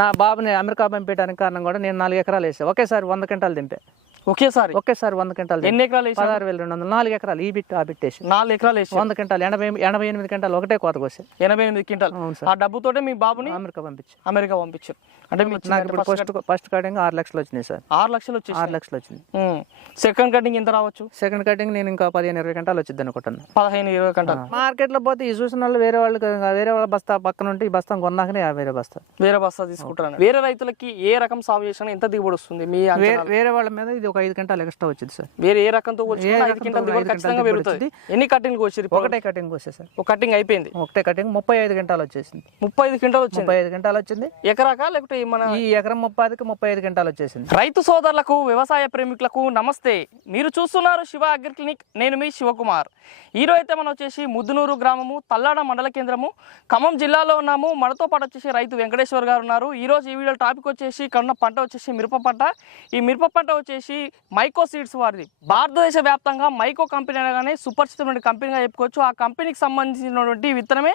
నా బాబుని అమెరికా పంపించడానికి కారణం కూడా నేను 4 ఎకరాలు వేసా ఒకేసారి 100 క్వింటాలు దింపా. ఒకేసారి 100 క్వింటాలు. ఎన్ని ఎకరాలు వేసి? 16,200. 4 ఎకరాలు ఈ బిట్ ఆ బిట్ వేసి 4 ఎకరాలు వేసి 100 క్వింటాలు 88 క్వింటాలు ఒకటే కోతకు వస్తాయి. 88 క్వింటాలు. అవును సార్. ఆ డబ్బుతోటే మీ బాబుని అమెరికా పంపించారు. అంటే నాకు ఇప్పుడు ఫస్ట్ కటింగ్ 6 లక్షలు వచ్చినాయి సార్. 6 లక్షలు వచ్చేసి 6 లక్షలు వచ్చింది. సెకండ్ కటింగ్ ఎంత రావచ్చు? సెకండ్ కటింగ్ నేను ఇంకా 15-20 క్వింటాలు వచ్చింది అనుకుంటున్నా. 15-20 క్వింటాలు. మార్కెట్ లో పోతే ఈ చూసిన వాళ్ళు వేరే వాళ్ళ బస్తా పక్కన ఉంటే ఈ బస్తా కొన్నాకనే వేరే బస్తా తీసుకుంటారు. వేరే రైతులకి ఏ రకం సాగు చేసినా ఎంత దిగుబడి వస్తుంది మీ వేరే వాళ్ళ మీద ఇది ఒక 5 క్వింటాలు ఎక్స్ట్రా వచ్చింది సార్. వేరే ఏ రకంతో 5 క్వింటాల్ దిగుబడి ఖచ్చితంగా పెరుగుతుంది. ఎన్ని కటింగ్ వచ్చి? ఒకటే కటింగ్ వచ్చేది సార్. ఒక కటింగ్ అయిపోయింది. ఒకటే కటింగ్ 35 క్వింటాలు వచ్చేసింది. 35 క్వింటాలు వచ్చింది. 35 క్వింటాలు వచ్చింది. ఎకరాకా లేకపోతే మన ఈ ఎకరం 35 క్వింటాలు వచ్చేసింది. రైతు సోదరులకు వ్యవసాయ ప్రేమికులకు నమస్తే. మీరు చూస్తున్నారు శివ అగ్రి క్లినిక్. నేను మీ శివకుమార్. ఈరోజు అయితే మనం వచ్చేసి ముద్దునూరు గ్రామము తల్లాడ మండల కేంద్రము ఖమ్మం జిల్లాలో ఉన్నాము. మనతో పాటు వచ్చేసి రైతు వెంకటేశ్వర్ గారు ఉన్నారు. ఈరోజు ఈ వీడియో టాపిక్ వచ్చేసి ఇక్కడ ఉన్న పంట వచ్చేసి మిరప పంట. ఈ మిరప పంట వచ్చేసి మైకో సీడ్స్ వారిది. భారతదేశ వ్యాప్తంగా మైకో కంపెనీ అనగానే సుపరిచితమైన కంపెనీగా చెప్పుకోవచ్చు. ఆ కంపెనీకి సంబంధించినటువంటి విత్తనమే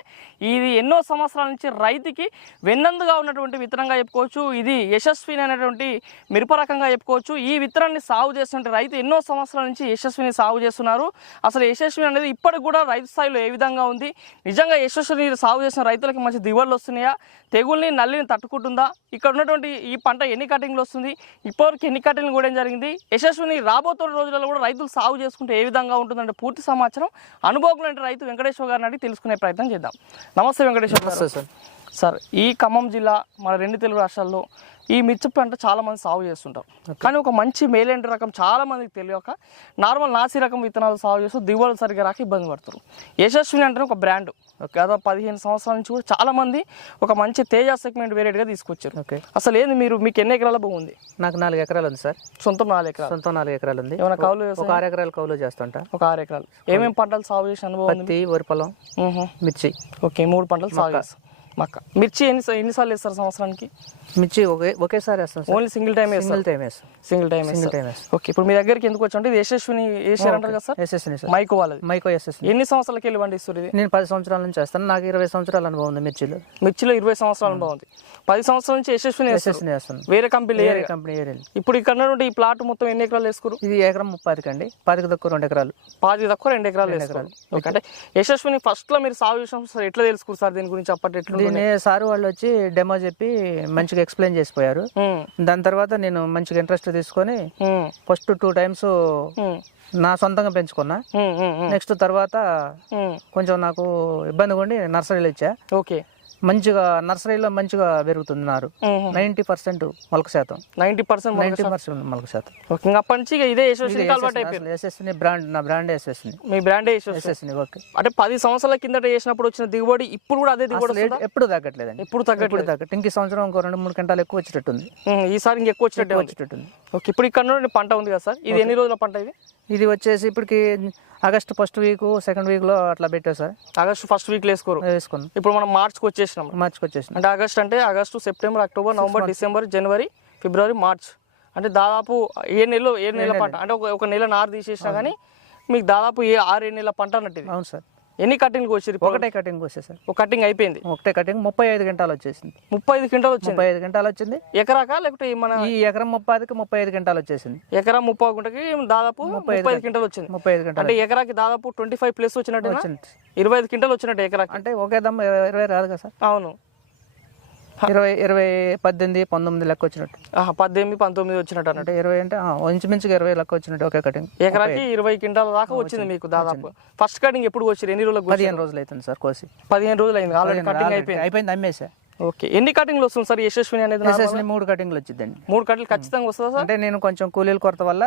ఇది. ఎన్నో సంవత్సరాల నుంచి రైతుకి వెన్నందుగా ఉన్నటువంటి విత్తనంగా చెప్పుకోవచ్చు. ఇది యశస్విని అనేటువంటి మిరప రకంగా చెప్పుకోవచ్చు. ఈ విత్తనాన్ని సాగు చేస్తున్న రైతు ఎన్నో సంవత్సరాల నుంచి యశస్విని సాగు చేస్తున్నారు. అసలు యశస్విని అనేది ఇప్పటికి కూడా రైతు స్థాయిలో ఏ విధంగా ఉంది, నిజంగా యశస్విని సాగు చేసిన రైతులకి మంచి దిగుబడులు వస్తున్నాయా, తెగుల్ని నల్లిని తట్టుకుంటుందా, ఇక్కడ ఉన్నటువంటి ఈ పంట ఎన్ని కటింగ్లు వస్తుంది, ఇప్పటివరకు ఎన్ని కటింగ్లు కూడా జరిగింది, యశస్విని రాబోతున్న రోజులలో కూడా రైతులు సాగు చేసుకుంటే ఏ విధంగా ఉంటుందంటే పూర్తి సమాచారం అనుభవం రైతు వెంకటేశ్వర గారిని అడిగి తెలుసుకునే ప్రయత్నం చేద్దాం. నమస్తే వెంకటేశ్వర గారు. సార్, ఈ ఖమ్మం జిల్లా మన 2 తెలుగు రాష్ట్రాల్లో ఈ మిర్చి పంట చాలా మంది సాగు చేస్తుంటారు. కానీ ఒక మంచి మేలేంటి రకం చాలా మందికి తెలియక నార్మల్ నాసి రకం విత్తనాలు సాగు చేస్తూ దిగుబడులు సరిగ్గా రాక ఇబ్బంది పడుతారు. యశస్విని అంటే ఒక బ్రాండ్. గత 15 సంవత్సరాల నుంచి కూడా చాలా మంది ఒక మంచి తేజ సెగ్మెంట్ వేరేట్గా తీసుకొచ్చారు. అసలు ఏంది మీకు ఎన్ని ఎకరాల భూమి ఉంది? నాకు 4 ఎకరాలు ఉంది సార్. సొంతం 4 ఎకరాలు ఉంది. ఏమైనా కౌలు? ఒక 6 ఎకరాలు కౌలు చేస్తుంటా. ఒక 6 ఎకరాలు. ఏమేమి పంటలు సాగు చేసిన అనుభవం? పత్తి, వరి పొలం, మిర్చి. ఓకే, 3 పంటలు సాగు చేస్తాం. మక్క. మిర్చి ఎన్నిసార్లు వేస్తారు సంవత్సరానికి? మిర్చి ఒకేసారి వేస్తాం. ఓన్లీ సింగిల్ టైం వేస్తాం. ఓకే, ఇప్పుడు మీ దగ్గరికి ఎందుకు వచ్చా అంటే యశస్విని వేసారంటారు కదా సార్? యశస్విని సార్. మైకో వాళ్ళది. మైకో యశస్విని. ఎన్ని సంవత్సరాలకి వెళ్ళి పండిస్తారు ఇది? నేను 10 సంవత్సరాల నుంచి చేస్తాను. నాకు 20 సంవత్సరాల అనుభవం ఉంది మిర్చిలో. 20 సంవత్సరాల అనుభవం ఉంది. 10 సంవత్సరాల నుంచి యశస్విని వేస్తాను. వేరే కంపెనీ ఇప్పుడు ఇక్కడ ఈ ప్లాట్ మొత్తం ఎన్ని ఎకరాలు వేసుకోరు? ఇది ఎకరం 30 అండి. 10 తక్కువ 2 ఎకరాలు. 10 తక్కువ 2 ఎకరాలు వేసుకోరు. అంటే యశస్విని ఫస్ట్ లో మీరు సాగు చేసినప్పుడు సార్ ఎట్లా తెలుసుకున్నారు సార్ దీని గురించి? అప్పటి ఎట్లా సార్ వాళ్ళు వచ్చి డెమో చెప్పి మంచిగా ఎక్స్ప్లెయిన్ చేసిపోయారు. దాని తర్వాత నేను మంచిగా ఇంట్రెస్ట్ తీసుకొని ఫస్ట్ 2 టైమ్స్ నా సొంతంగా పెంచుకున్నా. నెక్స్ట్ తర్వాత కొంచెం నాకు ఇబ్బందిగా ఉండి నర్సరీలో ఇచ్చా. ఓకే, మంచిగా నర్సరీలో మంచిగా పెరుగుతున్నారు. 90% మొలక శాతం. 90% మొలక శాతం. అప్పటి నుంచి ఇదే యశస్విని బ్రాండ్. నా బ్రాండ్ యశస్విని. మీ బ్రాండ్ యశస్విని. ఓకే. అంటే 10 సంవత్సరాల కిందట చేసినప్పుడు వచ్చిన దిగుబడి ఇప్పుడు కూడా అదే దిగుబడి ఎప్పుడు తగ్గట్లేదండి. ఎప్పుడు తగ్గట్లేదు. ఇంక సంవత్సరం ఇంకో 2-3 క్వింటాలు ఎక్కువ వచ్చేటట్టుంది. ఈసారి ఇంకెక్కువ వచ్చేటట్టుంది. ఓకే, ఇప్పుడు ఇక్కడ నుండి పంట ఉంది కదా సార్, ఇది ఎన్ని రోజుల పంట? ఇది వచ్చేసి ఇప్పటికి ఆగస్ట్ 1st వీక్ 2nd వీక్లో అట్లా పెట్టారు సార్. ఆగస్ట్ 1st వీక్లో వేసుకున్నాం. ఇప్పుడు మనం మార్చ్కి వచ్చేసినాం. అంటే August, September, October, November, December, జనవరి, ఫిబ్రవరి, మార్చ్. అంటే దాదాపు 7 నెలల పంట. అంటే ఒక నెల నారు తీసేసినా కానీ మీకు దాదాపు 6-7 నెలల పంట అన్నట్టు. అవును సార్. ఎన్ని కటింగ్లు వచ్చారు? ఒకటే కటింగ్ వచ్చేది సార్. ఒక కటింగ్ అయిపోయింది. ఒకటే కటింగ్ 35 క్వింటాలు వచ్చేసింది. 35 క్వింటాలు వచ్చింది. 35 క్వింటాలు వచ్చింది. ఎకరాకా లేకపోతే మన ఈ ఎకరం 30కి 35 క్వింటాలు వచ్చేసింది. ఎకరం 30 గుంటకి దాదాపు 35 క్వింటాలు వచ్చింది. 35 క్వింటాలు అంటే ఎకరాకి దాదాపు 25+ వచ్చినట్టు. 25 క్వింటాలు వచ్చినట్టు ఎకరాకి. అంటే ఒకే దమ్మ 20 రాదు కదా సార్? అవును, 20, 18, 19 లెక్క వచ్చినట్టు. 18, 19 వచ్చినట్టు అన్నట్టు. 20 అంటే ఇంచుమించుగా 20 లెక్క వచ్చినట్టు ఒకే కటింగ్. ఎకరాకి 20 క్వింటాల దాకా వచ్చింది మీకు దాదాపు. ఫస్ట్ కటింగ్ ఎప్పుడు వచ్చారు? ఎన్ని రోజులకు? 15 రోజులు అవుతుంది సార్ కోసి. 15 రోజులు అయింది. ఆల్రెడీ కటింగ్ అయిపోయింది. అమ్మేసా. ఓకే, ఎన్ని కటింగ్లు వస్తుంది సార్ యశస్విని అనేది? 3 కటింగ్లు వచ్చిందండి. 3 కటింగ్లు ఖచ్చితంగా వస్తుందా సార్? అంటే నేను కొంచెం కూలీల కొరత వల్ల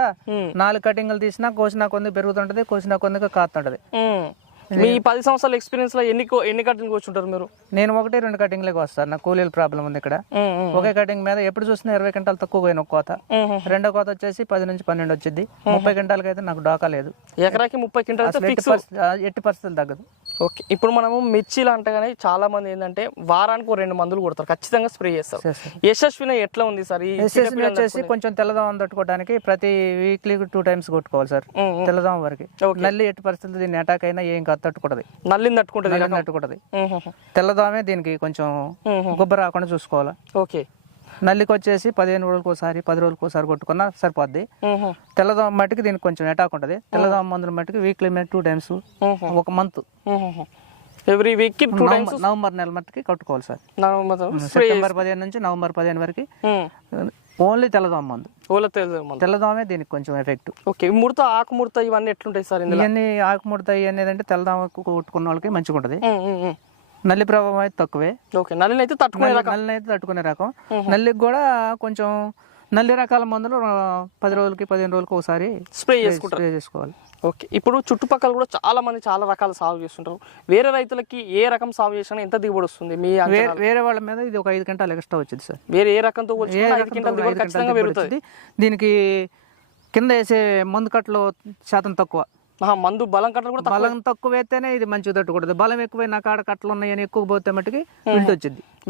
4 కటింగ్లు తీసినా కోసిన కొద్ది పెరుగుతుంటది, కోసిన కొద్దిగా కాస్తుంటది. మీ 10 సంవత్సరాల ఎక్స్పీరియన్స్ లో ఎన్ని కటింగ్ వచ్చుంటారు మీరు? నేను 1-2 కటింగ్లకు వస్తాను. నాకు కూలీల ప్రాబ్లం ఉంది ఇక్కడ. ఒకే కటింగ్ మీద ఎప్పుడు చూసినా 20 క్వింటాలు తక్కువ పోయిన కోత. రెండో కోత వచ్చేసి 10 నుంచి 12 వచ్చింది. 30 క్వింటాలకి అయితే నాకు డోకా లేదు. ఎకరాకి 30 క్వింటాల్ ఎట్టి పరిస్థితులు తగ్గదు. ఓకే, ఇప్పుడు మనము మిర్చిలు అంటే కానీ చాలా మంది ఏంటంటే వారానికి 2 మందులు కొడతారు, ఖచ్చితంగా స్ప్రే చేస్తారు. యశస్విని ఎట్లా ఉంది సార్? యశస్విని వచ్చేసి కొంచెం తెల్లదోమ తట్టుకోవడానికి ప్రతి వీక్లీ 2 టైమ్స్ కొట్టుకోవాలి సార్. తెల్లదోమ వరకు. నల్లి ఎట్టి పరిస్థితులు దీన్ని అటాక్ అయినా ఏం కాదు, తట్టుకుంటది. నల్లిని తట్టుకుంటది. తెల్లదోమే దీనికి కొంచెం గుబ్బ రాకుండా చూసుకోవాలి. ఓకే, నల్లికి వచ్చేసి 15 రోజులకు ఒకసారి 10 రోజులకు ఒకసారి కొట్టుకున్నా సరిపోద్ది. తెల్లదోమ మట్టికి దీనికి కొంచెం అటాక్ ఉంటుంది. తెల్లదోమ మందుల మట్టికి వీక్లీ 2 టైమ్స్ ఒక మంత్ ఎవ్రీ వీక్ కి 2 టైమ్స్ నవంబర్ నెల మట్టికి కట్టుకోవాలి సార్. స్ప్రే సెప్టెంబర్ 15 నుంచి నవంబర్ 15 వరకు ఓన్లీ తెల్లదోమ మందు. తెల్లదోమే దీనికి కొంచెం ఎఫెక్ట్. ఓకే, ముడత ఆకు ముడత ఇవన్నీ ఎట్లుంటాయి సార్? ఇవన్నీ ఆకుముడత అనేది అంటే తెల్లదోమకు కొట్టుకున్న వాళ్ళకి మంచిగా ఉంటుంది. నల్లి ప్రభావం అయితే తక్కువే. ఓకే, నల్లిని అయితే తట్టుకునే రకం. నల్లికి కూడా కొంచెం నల్లి రకాల మందులు 10 రోజులకి 15 రోజులకి ఒకసారి స్ప్రే చేసుకోవాలి. ఓకే, ఇప్పుడు చుట్టుపక్కల కూడా చాలా మంది చాలా రకాల సాగు చేస్తుంటారు. వేరే రైతులకి ఏ రకం సాగు చేసినా ఎంత దిగుబడి వస్తుంది? మీ వేరే వాళ్ళ మీద ఇది ఒక 5 గంటలు ఎక్స్ట్రా వచ్చింది సార్. వేరే ఏ రకంతో 5 క్వింటాల దిగుబడి ఖచ్చితంగా పెరుగుతుంది. దీనికి కింద వేసే మందు కట్టలు శాతం తక్కువ. మందు బలం కట్టలు కూడా బలం తక్కువ అయితేనే ఇది మంచిగా తట్టుకుంటుంది. బలం ఎక్కువై నా కాడ కట్టలు ఉన్నాయని ఎక్కువ పోతే మట్టుకి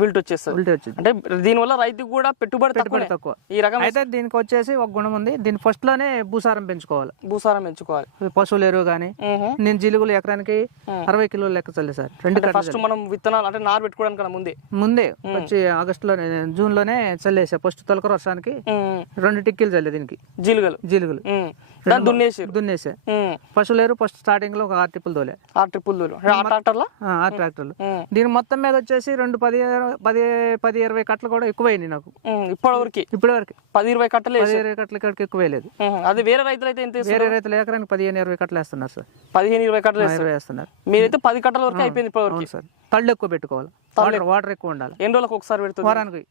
విల్ట్ వచ్చేస్తుంది. అంటే దీనివల్ల రైతుకు కూడా పెట్టుబడి తక్కువ. ఈ రకం అయితే దీనికి వచ్చేసి ఒక గుణం ఉంది. దీని ఫస్ట్ లోనే భూసారం పెంచుకోవాలి. పశువుల ఎరువు గానీ నేను జిలుగులు ఎకరానికి 60 కిలోలు లెక్క చల్లి సార్. 2 ఫస్ట్ మనం విత్తనాలు అంటే నారు పెట్టుకోవడానికి ముందే వచ్చి ఆగస్టు లోనే జూన్ లోనే చల్లేసా. ఫస్ట్ తొలకర వర్షానికి 2 టిక్కీలు చల్లే దీనికి జిలుగులు దున్నేసా. పశువుల ఎరువు ఫస్ట్ స్టార్టింగ్ లో ఒక 6 ట్రిప్పులు తోలే. 6 ట్రాక్టర్లు. దీని మొత్తం మీద వచ్చేసి 10-20 కట్టలు కూడా ఎక్కువైనాయి నాకు ఇప్పటివరకు. 10-20 కట్టలు ఇక్కడికి ఎక్కువ లేదు. అది వేరే రైతులు అయితే ఎంత? వేరే రైతులు ఎకరానికి 15-20 కట్టలు వేస్తున్నారు సార్. 15-20 కట్టలు వేస్తున్నారు. మీరైతే 10 కట్టల వరకు అయిపోయింది ఇప్పటివరకు సార్. తళ్ళు ఎక్కువ పెట్టుకోవాలి. వాటర్ ఎక్కువ ఉండాలి. ఎన్ని రోజులకు ఒకసారి పెడుతుంది?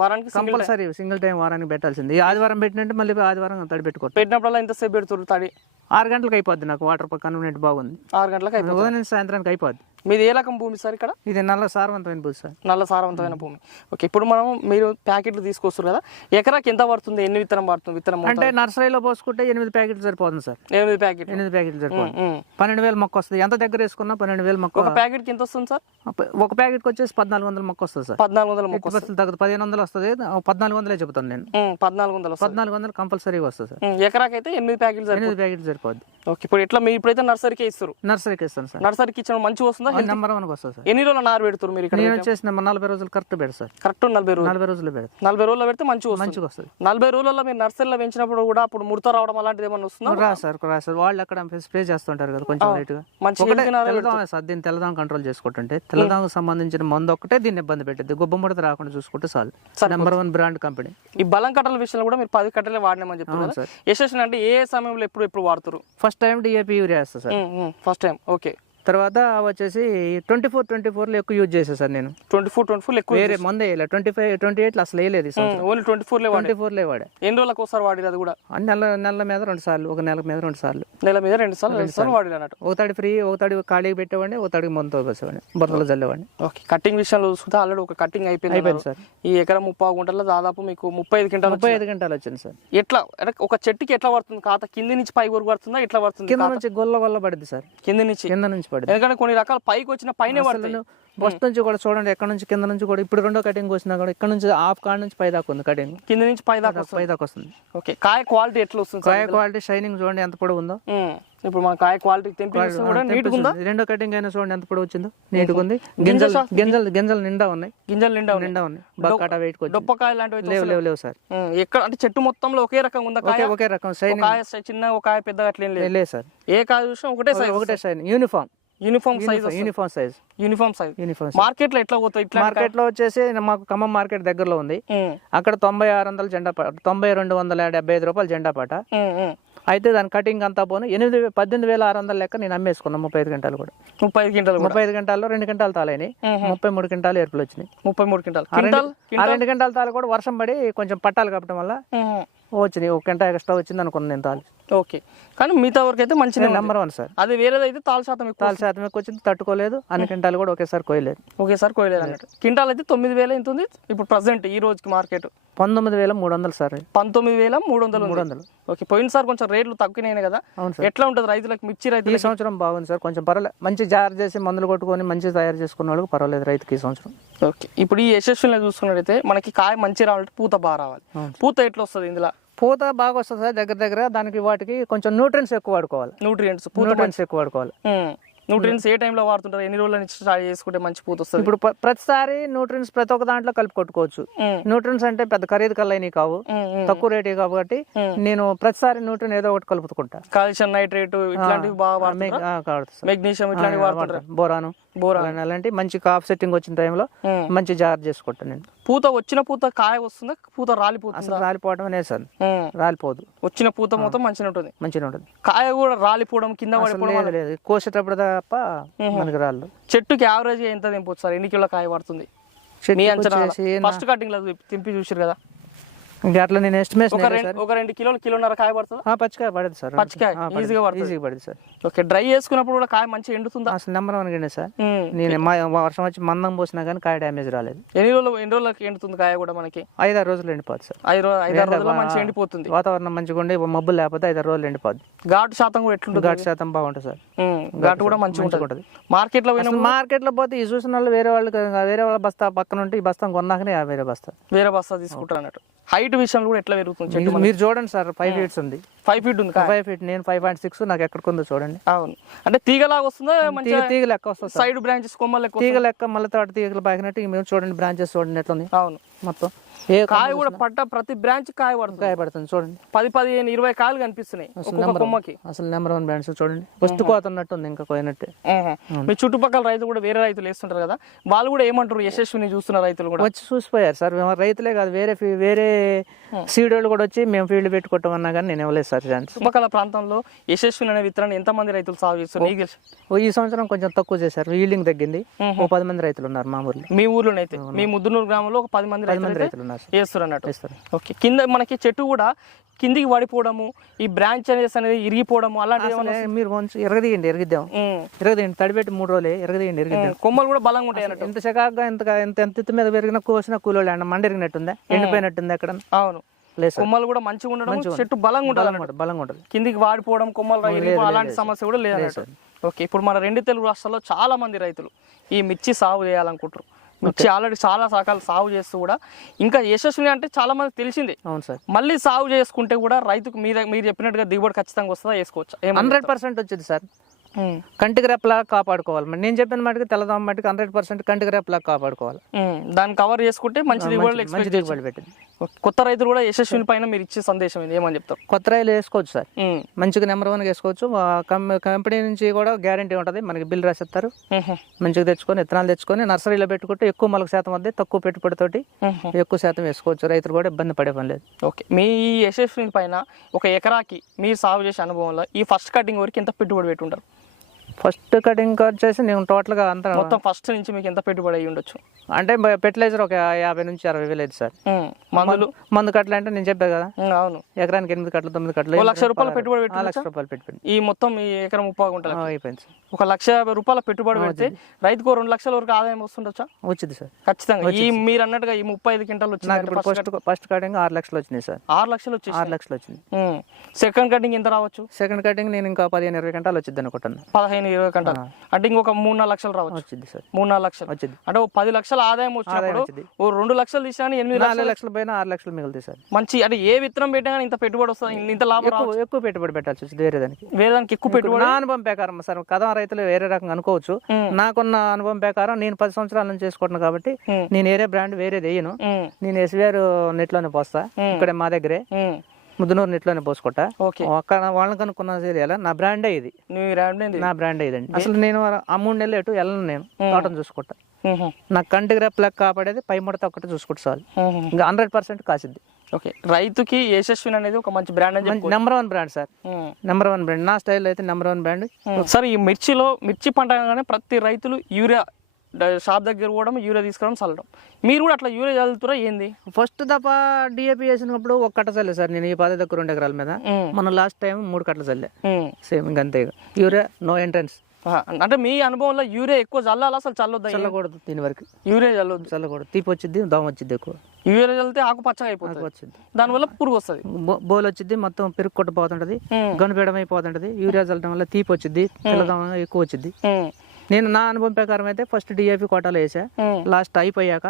వారానికి కంపల్సరీ సింగిల్ టైం వారానికి పెట్టాల్సింది. ఆదివారం పెట్టినట్టు మళ్ళీ ఆదివారం తడి పెట్టుకోవాలి. పెట్టినప్పుడు ఎంతసేపు పెడుతుంది తడి? 6 గంటలకు అయిపోద్ది. నాకు వాటర్ కన్వీనియంట్ బాగుంది. 6 గంటలకు అయిపోతుంది. సాయంత్రానికి అయిపోద్ది. మీది ఏ రకం భూమి సార్? ఇక్కడ ఇది నల్ల సారవంతమైన భూమి సార్. నల్ల సారవంతమైన భూమి. ఓకే, ఇప్పుడు మీరు ప్యాకెట్లు తీసుకొస్తారు కదా, ఎకరాకి ఎంత పడుతుంది? ఎన్ని విత్తనం పడుతుంది? విత్తనం అంటే నర్సరీలో పోసుకుంటే 8 ప్యాకెట్లు సరిపోతుంది సార్. 8 ప్యాకెట్లు సరిపోతుంది. 12,000 మొక్క వస్తుంది. ఎంత దగ్గర వేసుకున్నా 12,000 మొక్క. ఒక ప్యాకెట్ కి ఎంత వస్తుంది సార్? ఒక ప్యాకెట్ వచ్చేసి 1400 మొక్క వస్తుంది సార్. 1400 మొక్క తగ్గదు. 1500 వస్తుంది. 1400 చెబుతాను నేను. 1400 కంపల్సరీ వస్తుంది సార్. ఎకరాకి అయితే 8 ప్యాకెట్లు సరిపోద్ది. ఓకే, ఇప్పుడు ఎట్లా మీరు ఇప్పుడైతే నర్సరీకి ఇస్తారు? నర్సరీకి ఇస్తాను సార్. నర్సరీకి ఇచ్చిన మంచి వస్తుందా? నెంబర్ 1 వస్తుంది సార్. ఎన్ని రోజులు నారు పెడతారు మీరు ఇక్కడ? నేను వచ్చేసి 40 రోజులు కరెక్ట్ పెడతాను సార్. కరెక్ట్ 40 రోజులు పెడతాను. 40 రోజుల్లో పెడితే మంచిగా వస్తుంది. 40 రోజుల్లో మీరు నర్సరీలో పెంచినప్పుడు కూడా అప్పుడు ముడత రావడం అలాంటిది ఏమన్నా వస్తుందా? రా సార్. వాళ్ళు అక్కడ స్ప్రే చేస్తుంటారు కదా కొంచెం లైట్ గా. తెల్లదోమ సార్. దీన్ని తెల్లదోమ కంట్రోల్ చేసుకుంటుంటే తెల్లదోమకు సంబంధించిన మందు ఒక్కటే దీన్ని ఇబ్బంది పెట్టద్ది. గుబ్బ ముడత రాకుండా చూసుకుంటే చాలు. Number 1 brand company. ఈ బలం కట్టల విషయంలో కూడా మీరు 10 కట్టలే వాడినామని చెప్తున్నారు సార్. యశస్వి అంటే ఏ సమయంలో ఎప్పుడు వాడుతారు? ఫస్ట్ టైం డిఏపి యూరియా వేస్తా సార్. First time. ఓకే, తర్వాత వచ్చేసి 24 ఎక్కువ యూజ్ చేసా సార్ నేను. 24 ఎక్కువ వేరే మందు వేయలే. 25, 28 అసలు వేయలేదు. ఓన్లీ 24 వాడా. ఎన్ని రోజులకు ఒకసారి వాడిరు? అది కూడా నెల మీద 2 సార్లు. ఒక నెల మీద 2 సార్లు. నెల మీద 2 సార్లు వాడిరు అన్నట్టు. ఒకతాడి ఫ్రీ, ఒకతాడి ఖాళీకి పెట్టేవాడిని, ఒకతాడికి మందుతో పోసేవాడిని, బొత్తలో చల్లేవాడిని. ఓకే, కటింగ్ విషయంలో చూసుకుంటే ఆల్రెడీ ఒక కటింగ్ అయిపోయింది సార్. ఈ ఎకరం 30 గుంటల్లో దాదాపు మీకు 35 గంటలు వచ్చింది సార్. ఎట్లా ఒక చెట్టుకి ఎట్లా పడుతుంది ఖాతా? కింది నుంచి పై వరకు పడుతుందా? ఎట్లా పడుతుంది? కింద నుంచి గొల్ల పడుతుంది సార్. కింద నుంచి పడుతుంది. ఎందుకంటే కొన్ని రకాల పైకి వచ్చిన పైన పడుతుంది. ఫస్ట్ నుంచి కూడా చూడండి, ఎక్కడ నుంచి కింద నుంచి కూడా. ఇప్పుడు 2వ కటింగ్ వచ్చినా కూడా ఇక్కడ నుంచి హాఫ్ కాడ నుంచి పై దాకా ఉంది కటింగ్. కింద నుంచి పై దాకా వస్తుంది. ఓకే, కాయ క్వాలిటీ ఎట్లా వస్తుంది? కాయ క్వాలిటీ షైనింగ్ చూడండి ఎంత పొడవు ఉందో. ఇప్పుడు మన కాయ క్వాలిటీ కూడా నీట్ ఉందా? 2వ కటింగ్ అయినా చూడండి ఎంత పొడవు వచ్చిందో. నీట్ ఉంది. గింజలు నిండా ఉన్నాయి. బాగా వెయిట్ డొప్పకాయ లాంటివి లేవు సార్. ఎక్కడ అంటే చెట్టు మొత్తంలో ఒకే రకం ఉందా? ఒకే రకం కాయ చిన్న ఒక కాయ పెద్దగా అట్లేం లేదు సార్. ఏ కాయ చూసినా ఒకటే సైజ్. Uniform size. మార్కెట్ లో ఎట్లా పోతాయి? మార్కెట్ లో వచ్చేసి మాకు ఖమ్మం మార్కెట్ దగ్గరలో ఉంది. అక్కడ 9600 జెండా పాట, 9275 రూపాయలు జెండా పాట. అయితే దాని కటింగ్ అంతా పోను 18,600 లెక్క నేను అమ్మేసుకున్నాను. 35 గంటలు కూడా. 35 గంటల్లో 2 గంటలు తాళైనాయి. 33 గంటలు ఎరుపులు వచ్చినాయి. 33 గంటలు. 2 గంటల తాళ కూడా వర్షం పడి కొంచెం పట్టాలు కప్పడం వల్ల వచ్చినాయి. 1 గంట ఎక్స్ట్రా వచ్చింది అనుకున్నాను నేను తాళి. ఓకే, కానీ మిగతా వరకు అయితే మంచి నెంబర్ 1 సార్. అది వేరేదైతే తాళ శాతం ఎక్కువ వచ్చింది. తట్టుకోలేదు. అన్ని క్వింటాలు కూడా ఒకేసారి కోయలేదు అన్నట్టు. క్వింటాల్ అయితే 9,000 ఎంత ఉంది ఇప్పుడు ప్రెసెంట్ ఈ రోజుకి మార్కెట్? 19,300 సార్. 19,300. ఓకే, పోయినసారి కొంచెం రేట్లు తగ్గినాయి కదా. ఎట్లా ఉంటుంది రైతులకు? మిర్చి రైతు ఈ సంవత్సరం బాగుంది సార్. కొంచెం పర్వాలేదు. మంచి జాగ్రత్త చేసి మందులు కొట్టుకొని మంచి తయారు చేసుకున్న వాళ్ళకి పర్వాలేదు రైతుకి ఈ సంవత్సరం. ఓకే, ఇప్పుడు ఈ యశస్విని చూసుకున్నట్టయితే మనకి కాయ మంచి రావాలంటే పూత బాగా రావాలి. పూత ఎట్లా వస్తుంది? ఇందులో పూత బాగా వస్తుంది సార్. దగ్గర దానికి వాటికి కొంచెం న్యూట్రియన్స్ ఎక్కువ వాడుకోవాలి. న్యూట్రియన్స్ ఏ టైంలో వాడుతుంటారు, ఎన్ని రోజుల నుంచి స్టార్ట్ చేసుకుంటే మంచి పూత వస్తుంది? ఇప్పుడు ప్రతిసారి న్యూట్రియన్స్ ప్రతి ఒక్క దాంట్లో కలిపి కొట్టుకోవచ్చు. న్యూట్రియన్స్ అంటే పెద్ద ఖరీదు కల్లని కావు, తక్కువ రేటు కాబట్టి నేను ప్రతిసారి న్యూట్రియన్ ఏదో ఒకటి కలుపుకుంటా. కాల్షియం నైట్రేట్ ఇట్లాంటివి బాగా మెగ్నీషియం ఇట్లాంటివి వాడుతుంటారు, బోరాను అలాంటి మంచి కాఫ్ సెట్టింగ్ వచ్చిన టైంలో మంచి జాగ్రత్త చేసుకుంటాను నేను. పూత వచ్చిన పూత కాయ వస్తుందా, పూత రాలిపోతుంది? అసలు రాలిపోవడం అనేది సార్ రాలిపోదు, వచ్చిన పూత మొత్తం మంచిగా ఉంటుంది. మంచిగా ఉంటుంది. కాయ కూడా రాలిపోవడం కింద పడిపోవడం లేదు, కోసేటప్పుడు తప్ప మనకి రాళ్ళు. చెట్టుకి యావరేజ్ ఎంత తెంపొచ్చు సార్, ఎన్ని కిలో కాయ పడుతుంది మీ అంచనా? ఫస్ట్ కటింగ్ లో తెంపి చూసారు కదా, ఇంకా అట్లా నేను ఎస్టిమేషన్ ఒక 2 కిలోలు, కిలోన్నర కాయ పడుతుంది. పచ్చికాయ పడదు సార్, పచ్చికాయ ఈజీగా పడుతుంది సార్. ఓకే, డ్రై చేసుకున్నప్పుడు కూడా కాయ మంచిగా ఎండుతుందా? అసలు నెంబర్ 1 గిండి సార్. నేను వర్షం వచ్చి మందం పోసినా కానీ కాయ డ్యామేజ్ రాలేదు. ఎన్ని రోజులకి ఎండుతుంది కాయ కూడా మనకి? 5-6 రోజులు ఎండిపోతుంది సార్. 5-6 రోజుల్లో మంచిగా ఎండిపోతుంది. వాతావరణం మంచిగా ఉండి మబ్బులు లేకపోతే 5-6 రోజులు ఎండిపోద్ది. ఘాటు శాతం కూడా ఎట్లుంటుంది? ఘాటు శాతం బాగుంటుంది సార్, ఘాటు కూడా మంచిగా ఉంటుంది. మార్కెట్ లో పోతే ఈ చూసిన వాళ్ళు వేరే వాళ్ళ బస్తా పక్కన ఉంటే ఈ బస్తా కొన్నాకనే వేరే బస్తా తీసుకుంటారు అన్నట్టు. హైట్ విషయంలో కూడా ఎట్లా పెరుగుతుంది? మీరు చూడండి సార్, 5 feet ఉంది. 5 feet ఉంది. 5 feet, నేను 5.6, నాకు ఎక్కడికి చూడండి. అవును, అంటే తీగలాగా వస్తుందా? తీగ లెక్క వస్తుంది, సైడ్ బ్రాంచెస్ కొమ్మలు తీగ లెక్క మళ్ళీ తోట తీగలు బాగినట్టు మీరు చూడండి, బ్రాంచెస్ చూడండి ఎట్లా ఉంది. అవును, మొత్తం కాయ కూడా ప్రతి బ్రాంచ్ కాయ పడుతుంది చూడండి. 10, 15, 20 కాయలు కనిపిస్తున్నాయి కొమ్మకి. అసలు నెంబర్ 1 బ్రాండ్స్ చూడండి, ఫస్ట్ కోతున్నట్టు ఉంది, ఇంకా కోయినట్టే. మీ చుట్టుపక్కల రైతులు కూడా వేరే రైతులు వేస్తుంటారు కదా, వాళ్ళు కూడా ఏమంటారు? యశస్విని చూస్తున్న రైతులు కూడా వచ్చి చూసిపోయారు సార్. రైతులే కాదు, వేరే సీడ్ వాళ్ళు కూడా వచ్చి మేము ఫీల్డ్ పెట్టుకుంటామన్నా కానీ నేను ఇవ్వలేదు సార్. చుట్టుపక్కల ప్రాంతంలో యశస్విని అనే విత్తనాన్ని ఎంతమంది రైతులు సాగు చేస్తున్నారు? ఈ సంవత్సరం కొంచెం తక్కువ చేశారు, ఈల్డింగ్ తగ్గింది. 10 మంది రైతులు ఉన్నారు మా ఊర్లో. మీ ఊర్లోనైతే మీ ముద్దునూరు గ్రామంలో ఒక 10 మంది రైతులు ఉన్నారు చేస్తారు అన్నట్టు. ఓకే, కింద మనకి చెట్టు కూడా కిందికి పడిపోవడము, ఈ బ్రాంచ్ అనేది ఇరిగిపోవడము అలాంటివి మీరు ఎరగదీయండి తడిపెట్టి 3 రోజులే ఎరగదీయండి. కొమ్మలు కూడా బలంగా ఉంటాయి అన్నట్టు. ఎంత చక్కగా ఎంత ఎత్తు మీద పెరిగిన కోసిన కూలోళ్ళు అండి మండ ఎరిగినట్టుందా, ఎండిపోయినట్టుందా ఎక్కడ? అవును, కొమ్మలు కూడా మంచిగా ఉండడం, చెట్టు బలంగా ఉంటుంది. కిందికి వాడిపోవడం, కొమ్మలు అలాంటి సమస్య కూడా లేదు. ఓకే, ఇప్పుడు మన 2 తెలుగు రాష్ట్రాల్లో చాలా మంది రైతులు ఈ మిర్చి సాగు చేయాలనుకుంటారు. మిర్చి ఆల్రెడీ చాలా రకాలు సాగు చేస్తూ కూడా ఇంకా యశస్విని అంటే చాలా మంది తెలిసిందే. అవును సార్. మళ్ళీ సాగు చేసుకుంటే కూడా రైతుకు మీరు చెప్పినట్టుగా దిగుబడి ఖచ్చితంగా వస్తుందా, వేసుకోవచ్చా? 100% వచ్చింది సార్. కంటికి రెప్పలాగా కాపాడుకోవాలి. నేను చెప్పిన మటుకు తెల్లదాం మటుకు 100% కంటికి రెప్పలాగా కాపాడుకోవాలి. దాన్ని కవర్ చేసుకుంటే మంచి దిగుబడి పెట్టింది. కొత్త రైతులు కూడా యశస్విని పైన మీరు ఇచ్చే సందేశం ఏమని చెప్తారు? కొత్త రైలు వేసుకోవచ్చు సార్, మంచిగా నెంబర్ 1 వేసుకోవచ్చు. కంపెనీ నుంచి కూడా గ్యారంటీ ఉంటుంది, మనకి బిల్ రాసిస్తారు. మంచిగా తెచ్చుకొని విత్తనాలు తెచ్చుకొని నర్సరీలో పెట్టుకుంటే ఎక్కువ మొలక శాతం వద్ద తక్కువ పెట్టుబడితోటి ఎక్కువ శాతం వేసుకోవచ్చు. రైతులు కూడా ఇబ్బంది పడే పని లేదు. ఓకే, మీ యశస్విని పైన ఒక ఎకరాకి మీరు సాగు చేసే అనుభవంలో ఈ ఫస్ట్ కటింగ్ వరకు ఎంత పెట్టుబడి పెట్టుంటారు? ఫస్ట్ కటింగ్ వచ్చేసి నేను టోటల్గా అంతా మొత్తం ఫస్ట్ నుంచి మీకు ఎంత పెట్టుబడి అయ్యి ఉండొచ్చు? అంటే ఫెర్టిలైజర్ ఒక 50 నుంచి 60 వేలు అయితే సార్. మందు కట్టలు అంటే నేను చెప్పాను కదా, అవును, ఎకరానికి 8 కట్టలు 9 కట్టలు, 1 లక్ష రూపాయలు పెట్టుబడి పెట్టి 1 లక్ష రూపాయలు పెట్టుబడి ఈ మొత్తం ఈ ఎకరం 30 గుంటలు అయిపోయింది సార్. 1,50,000 రూపాయల పెట్టుబడి పెడితే రైతుకు 2 లక్షల వరకు ఆదాయం వస్తుండొచ్చా? వచ్చింది సార్ ఖచ్చితంగా. ఈ మీరు అన్నట్టుగా ఈ 35 క్వింటాలు వచ్చింది. ఫస్ట్ కటింగ్ 6 లక్షలు వచ్చినాయి సార్. 6 లక్షలు వచ్చి 6 లక్షలు వచ్చింది. సెకండ్ కటింగ్ ఎంత రావచ్చు? సెకండ్ కటింగ్ నేను ఇంకా 15-20 క్వింటాలు వచ్చింది అనుకుంటున్నాను. 15-20 క్వింటాలు అంటే ఇంకొక 3-4 లక్షలు రావచ్చు. వచ్చింది సార్. 3-4 లక్షలు వచ్చింది అంటే 10 లక్షల ఆదాయం వచ్చినప్పుడు 2 లక్షలు తీసినా 8 లక్షలు పోయినా 6 లక్షలు మిగులుతాయి సార్. మంచి అంటే ఏ విత్తనం పెట్టినా ఇంత పెట్టుబడి వస్తుంది, ఇంత లాభం ఎక్కువ పెట్టుబడి పెట్టాల్సి వచ్చింది. వేరే దానికి ఎక్కువ పెట్టుబడి. నా అనుభవం ప్రకారం సార్, కథం రైతులు వేరే రకంగా అనుకోవచ్చు. నాకున్న అనుభవం ప్రకారం నేను 10 సంవత్సరాల నుంచి చేసుకుంటున్నా కాబట్టి నేను వేరే బ్రాండ్ వేరేది వేయను. నేను ఎస్వీఆర్ నెట్ లోనే పోస్తా, ఇక్కడ మా దగ్గరే ముద్దునూరు నెట్లోనే పోసుకుంటా. వాళ్ళని కనుక్కున్న చేయాలా, నా బ్రాండే ఇది, నా బ్రాండే ఇదండి. అసలు నేను ఆ 3 నెలలు ఎటు వెళ్ళను, నేను తోటను చూసుకుంటా. నా కంటికి రెప్పలకు కాపాడేది పై ముడత ఒకటి చూసుకుంటా చాలు, ఇంకా 100% కాసిద్ది. ఓకే, రైతుకి యశస్విని అనేది ఒక మంచి బ్రాండ్ అని number 1 brand sir. Number 1 brand, నా స్టైల్ అయితే నెంబర్ 1 బ్రాండ్ సార్. ఈ మిర్చి పంట కానీ ప్రతి రైతులు యూరియా షాప్ దగ్గర కూడా యూరియా తీసుకురావడం చల్లడం, మీరు కూడా అట్లా యూరియా చల్లుతురా ఏంది? ఫస్ట్ దఫా డిఏపి వేసినప్పుడు 1 కట్ట చల్లే సార్. నేను ఈ 10 దగ్గర 2 ఎకరాల మీద మన లాస్ట్ టైం 3 కట్టలు చల్లే, సేమ్ ఇంకంతే. Urea no entrance. అంటే మీ అనుభవంలో యూరియా ఎక్కువ చల్లాలి, అసలు చల్లకూడదు. దీని వరకు యూరియా చల్లకూడదు, తీపి వచ్చింది, దోమ వచ్చింది ఎక్కువ. యూరియా చల్లితే ఆకు పచ్చగా అయిపోతుంది, దానివల్ల పురుగు వస్తుంది, బోల్ వచ్చింది, మొత్తం పెరుగు కొట్టపోతుంటది, గనుపేయడం అయిపోతుంటది. యూరియా చల్లడం వల్ల తీపి వచ్చింది, తెల్లదోమ ఎక్కువ వచ్చింది. నేను నా అనుభవం ప్రకారం అయితే ఫస్ట్ డిఏపి కోటాలు వేసా, లాస్ట్ అయిపోయాక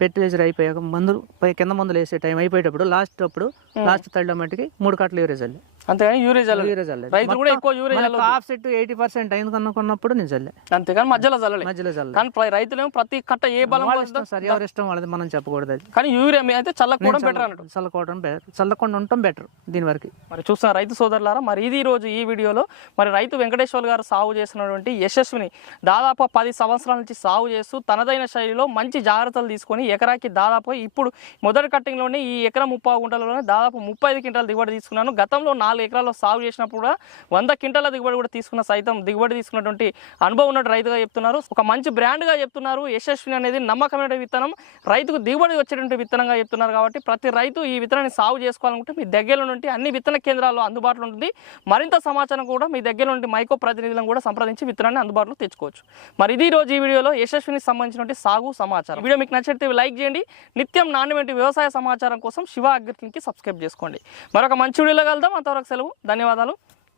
ఫెర్టిలైజర్ అయిపోయాక మందులు కింద మందులు వేసే టైం అయిపోయేటప్పుడు లాస్ట్ తడిలో మట్టికి 3 కట్టలు యూరియా చల్లి. అంతేగాని యూరియా చల్లలేదు. యూరియా చల్లలేదు. రైతులు కూడా ఎక్కువ యూరియా చల్లదు. కాఫ్ సెట్ 80% అయింది కనుక్కున్నప్పుడు నేను చల్లే, అంతేగాని మధ్యలో చల్లలేదు. మధ్యలో చల్లే. కానీ రైతులేమో ప్రతి కట్ట ఏ బలం సార్ ఎవరి ఇష్టం వాళ్ళది, మనం చెప్పకూడదు అది. కానీ యూరియా మీద అయితే చల్లకపోవడం బెటర్ అన్నట్టు. చల్లకోవడం బెటర్, చల్లకుండా ఉండటం బెటర్ దీని వరకు. మరి చూస్తున్న రైతు సోదరులారా, మరి ఇది రోజు ఈ వీడియోలో మరి రైతు వెంకటేశ్వర్ గారు సాగు చేస్తున్నటువంటి యశస్విని దాదాపు 10 సంవత్సరాల నుంచి సాగు చేస్తూ తనదైన శైలిలో మంచి జాగ్రత్తలు తీసుకొని ఎకరాకి దాదాపు ఇప్పుడు మొదటి కట్టింగ్లోనే ఈ ఎకరా 30 గుంటలలోనే దాదాపు 35 క్వింటాల దిగుబడి తీసుకున్నాను. గతంలో 4 ఎకరాల్లో సాగు చేసినప్పుడు కూడా 100 క్వింటాల దిగుబడి కూడా తీసుకున్న సైతం దిగుబడి తీసుకున్నటువంటి అనుభవం ఉన్న రైతుగా చెప్తున్నారు. ఒక మంచి బ్రాండ్గా చెప్తున్నారు. యశస్విని అనేది నమ్మకమైన విత్తనం, రైతుకు దిగుబడి వచ్చేటువంటి విత్తనంగా చెప్తున్నారు. కాబట్టి ప్రతి రైతు ఈ విత్తనాన్ని సాగు చేసుకోవాలనుకుంటే మీ దగ్గరలో నుండి అన్ని విత్తన కేంద్రాల్లో అందుబాటులో ఉంటుంది. మరింత సమాచారం కూడా మీ దగ్గర నుండి మైకో ప్రతినిధులను కూడా సంప్రదించి విత్తనాన్ని అందుబాటులో తెచ్చుకోవచ్చు. మరి ఇది రోజు ఈ వీడియోలో యశస్వినికి సంబంధించినటువంటి సాగు సమాచారం. వీడియో మీకు నచ్చితే లైక్ చేయండి. నిత్యం నాణ్యమైన వ్యవసాయ సమాచారం కోసం శివ అగ్రిక్లినిక్కి సబ్స్క్రైబ్ చేసుకోండి. మరొక మంచి వీడియోలో కలుద్దాం. అంతవరకు సెలవు. ధన్యవాదాలు.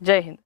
జై హింద్.